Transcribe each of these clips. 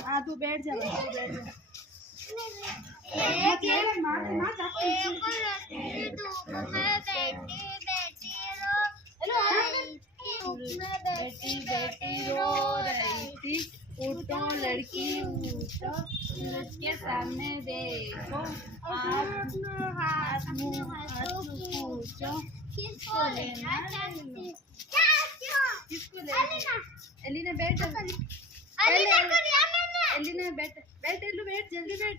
हाँ तू बैठ जा, तू बैठ जा। बैठी बैठी रो रही थी, उठो लड़की उठो, सूरज के सामने देखो, हाथ पूछो, किसको लेना चाहती? किसको लेना? एलिना बैठ, एलिना बैठ, बैठ एलू बैठ, जल्दी बैठ,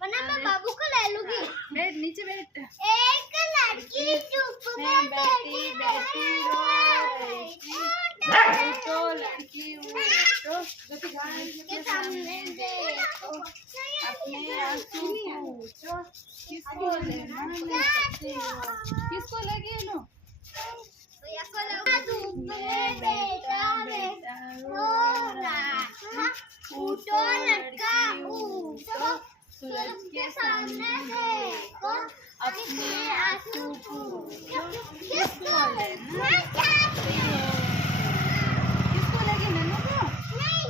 वरना मैं बाबू को ले लूंगी। बैठ नीचे बैठ। एक लड़की चुप में बैठी बैठी रो रही थी, उठो लड़की उठो, के सामने देखो, अपने आंसू पूछो, किसको लेना चाहती हो? किसको लगी लो? धूप में बेटा बेटा रो रहा था, उठो लड़का उठो, सूरज के सामने देखो, अपने आंसू पूछो, किसको लेना चाहती हो? किसको लगी? नन्नू को? नहीं,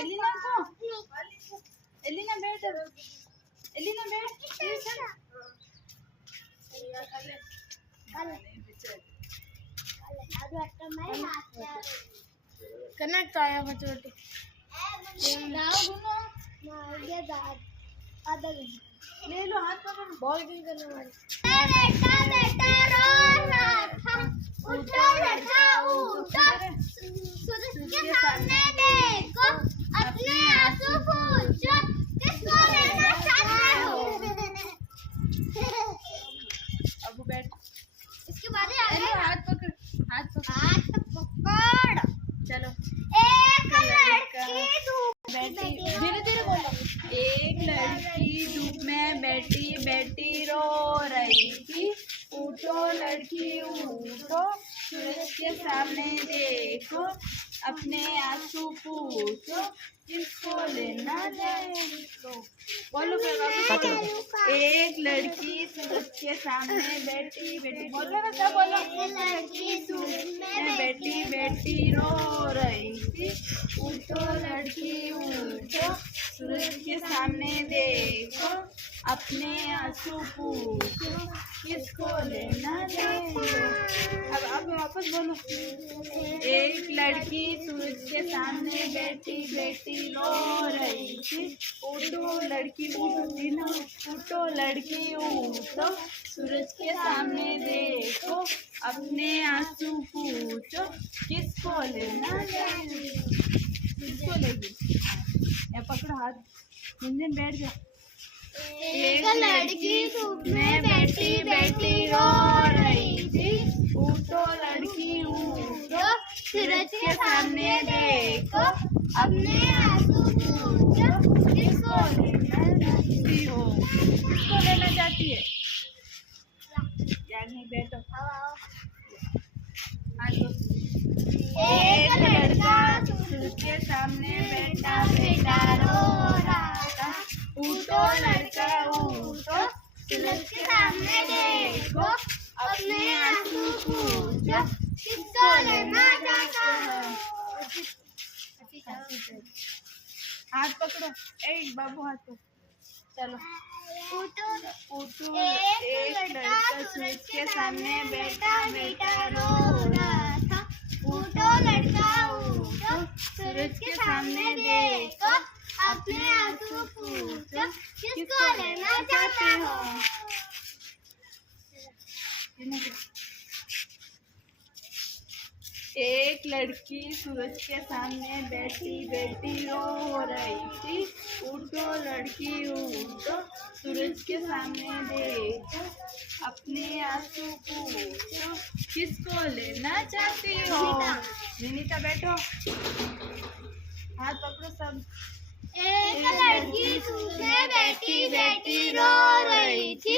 एलिना को? एलिना बैठ, एलिना बैठ। कनेक्ट आया बच्चों ले लो हाथ पकड़ो, बॉल किंग करने वाली। बेटा बेटा रो रहा था, उठो लड़का उठो, सूरज के सामने देखो, अपने आंसू पूछो, किसको लेना चाहते हो? अब बैठ, इसके बाद हाथ पकड़, हाथ पकड़, हाथ पकड़। चलो। एक लड़की बैठी, धीरे धीरे बोलो। एक लड़की धूप में बैठी बैठी रो रही थी, उठो लड़की उठो, सूरज के सामने देखो, अपने आंसू पूछो, किसको लेना चाहती हो? बोलो एक लड़की सूरज के सामने बैठी बैठी, बोलो ना सब बोलो। लड़की धूप में बैठी बैठी रो रही थी, उठो लड़की उठो, सूरज के सामने देखो, अपने आंसू पूछो, किसको लेना चाहती हो? अब वापस बोलो। एक लड़की सूरज के सामने बैठी बैठी रो रही थी, उठो लड़की उठती ना, उठो लड़की उठो, सूरज के सामने देखो, अपने आंसू पूछो, किसको लेना चाहती हो? किसको लेगी? या पकड़ो हाथ, गुंजन बैठ जा। एक लड़की धूप में बैठी बैठी रो रही थी, उठो लड़की उठो, सूरज के सामने देखो, अपने आंसू पूछो, किसको लेना चाहती हो? किसको लेना चाहती है? यार नहीं बैठो। एक लड़का सूरज के सामने बैठा बैठा रो रहा था, उठो लड़का उठो, सूरज के सामने देखो, अपने आंसू पूछो, किसको लेना चाहता हो? हाथ पकड़ो, एक बाबू हाथ पकड़ो, चलो। उठो एक लड़का सूरज के सामने बैठा बैठा रो रहा था, उठो लड़का उठो, सूरज के सामने देखो, अपने आंसू पूछो, किसको लेना चाहते हो? एक लड़की सूरज के सामने बैठी बैठी रो रही थी, उठो लड़की उठो, सूरज के सामने देखो, अपने आंसू पूछो, किसको लेना चाहती हो? विनीता बैठो, हाथ पकड़ो सब। एक लड़की धूप में बैठी बैठी रो रही थी,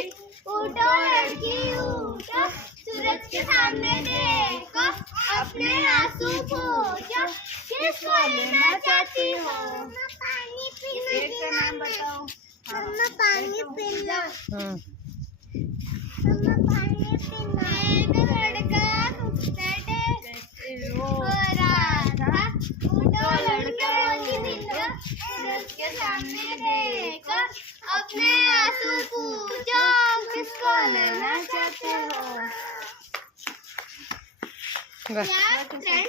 उठो लड़की उठो, सूरज के सामने देखो, अपने आंसू पूछो, किसको लेना चाहती हो? पानी पीना। एक का नाम बताओ। मम्मा पानी पीना। मम्मा पानी पीना। एक लड़का धूप में बैठे रो रहा था, उठो लड़का सूरज के सामने देखो, अपने आंसू पूछो, किसको लेना चाहते हो। वाह।